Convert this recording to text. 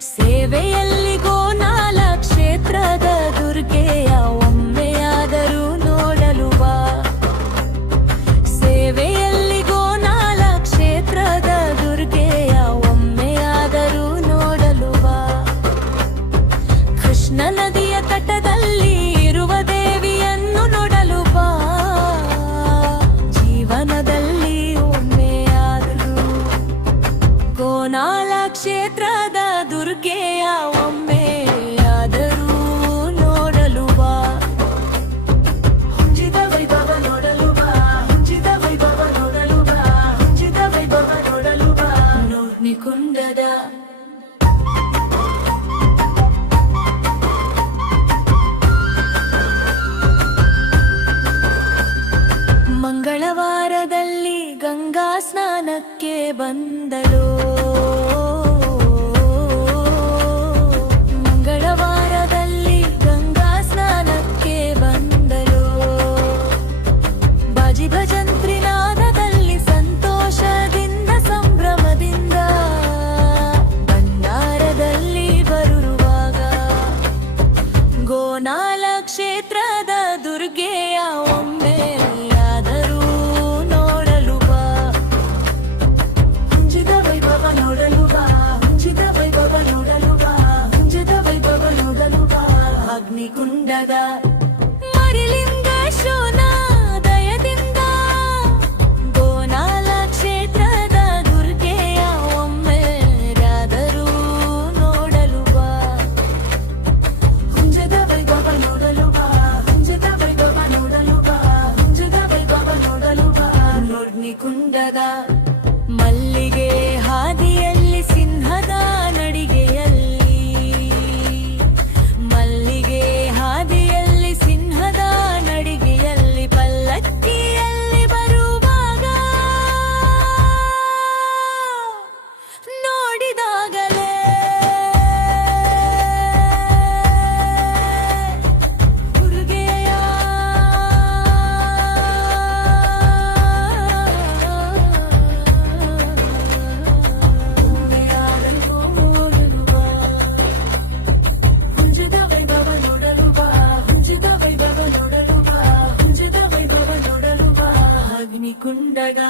ಸೇವೆಯಲ್ಲಿ ಗೋನಾಲ ಕ್ಷೇತ್ರದ ದುರ್ಗೆಯ ಒಮ್ಮೆಯಾದರೂ ನೋಡಲು ಬಾ. ಸೇವೆಯಲ್ಲಿ ಗೋನಾಲ ಕ್ಷೇತ್ರದ ದುರ್ಗೆಯ ಒಮ್ಮೆಯಾದರೂ ನೋಡಲು ಬಾ. ಕೃಷ್ಣ ನದಿಯ ತಟದಲ್ಲಿ ಇರುವ ದೇವಿಯನ್ನು ನೋಡಲು ಬಾ. ಜೀವನದಲ್ಲಿ ಒಮ್ಮೆಯಾದರೂ ಗೋನಾಲ ಕ್ಷೇತ್ರದ ದುರ್ಗೆಯ ಒಮ್ಮೆಯಾದರೂ ನೋಡಲು ಬಾ. ಹುಂಜಿದ ವೈಭವ ನೋಡಲು ಬಾ. ಹುಂಜಿದ ವೈಭವ ನೋಡಲು ಬಾ. ಹುಂಜಿದ ವೈಭವ ನೋಡಲು ಬಾ. ನೂರ್ನಿಕುಂಡದ ಮಂಗಳವಾರದಲ್ಲಿ ಗಂಗಾ ಸ್ನಾನಕ್ಕೆ ಬಂದಳು. ಮಂಗಳವಾರದಲ್ಲಿ ಗಂಗಾ ಸ್ನಾನಕ್ಕೆ ಬಂದಳು. ಬಾಜಿ ಭಜಂತ್ರಿ ನಾದದಲ್ಲಿ ಸಂತೋಷದಿಂದ ಸಂಭ್ರಮದಿಂದ ಭಂಡಾರದಲ್ಲಿ ಬರುವಾಗ ಗೋನಾಲ ಕ್ಷೇತ್ರದ ದುರ್ಗೆಯ ಒಮ್ಮೆಯಾದರೂ ನೋಡಲು ಬಾ. ಹುಂಜಿದ ವೈಭವ ನೋಡಲು ಬಾ. ಹುಂಜಿದ ವೈಭವ ನೋಡಲು ಬಾ. ಹುಂಜಿದ ವೈಭವ ನೋಡಲು ಬಾ. ಅಗ್ನಿಕುಂಡದ ಮರಿಲಿಂಗೇಶ್ವರನ ದಯದಿಂದ ಗೋನಾಲ ಕ್ಷೇತ್ರದ ದುರ್ಗೆಯ ಒಮ್ಮೆಯಾದರೂ ನೋಡಲು ಬಾ. ಹುಂಜದ ವೈಭವ ನೋಡಲು ಬಾ. ಹುಂಜದ ವೈಭವ ನೋಡಲು ಬಾ. ಹುಂಜದ ವೈಭವ ನೋಡಲು ಬಾ. ನೂರ್ನಿಕುಂಡದ ಮಲ್ಲಿಗೆ ಹಾದಿಯಲ್ಲಿ ಸಿಂಹದ ನಡಿಗೆಯಲ್ಲಿ ಮಲ್ಲಿಗೆ ಹಾದಿಯಲ್ಲಿ ಸಿಂಹದ ನಡಿಗೆಯಲ್ಲಿ ಪಲ್ಲಕ್ಕಿಯಲ್ಲಿ ಬರುವಾಗ ನೋಡಿದಾಗಲೇ ದುರ್ಗೆಯ ಒಮ್ಮೆಯಾದರೂ ನೋಡಲು ಬಾ. ಹುಂಜದ ವೈಭವ ನೋಡಲು ಬಾ. ಹುಂಜದ ವೈಭವ ನೋಡಲು ಬಾ. ಹುಂಜದ ವೈಭವ ನೋಡಲು ಬಾ. ಅಗ್ನಿಕುಂಡಗ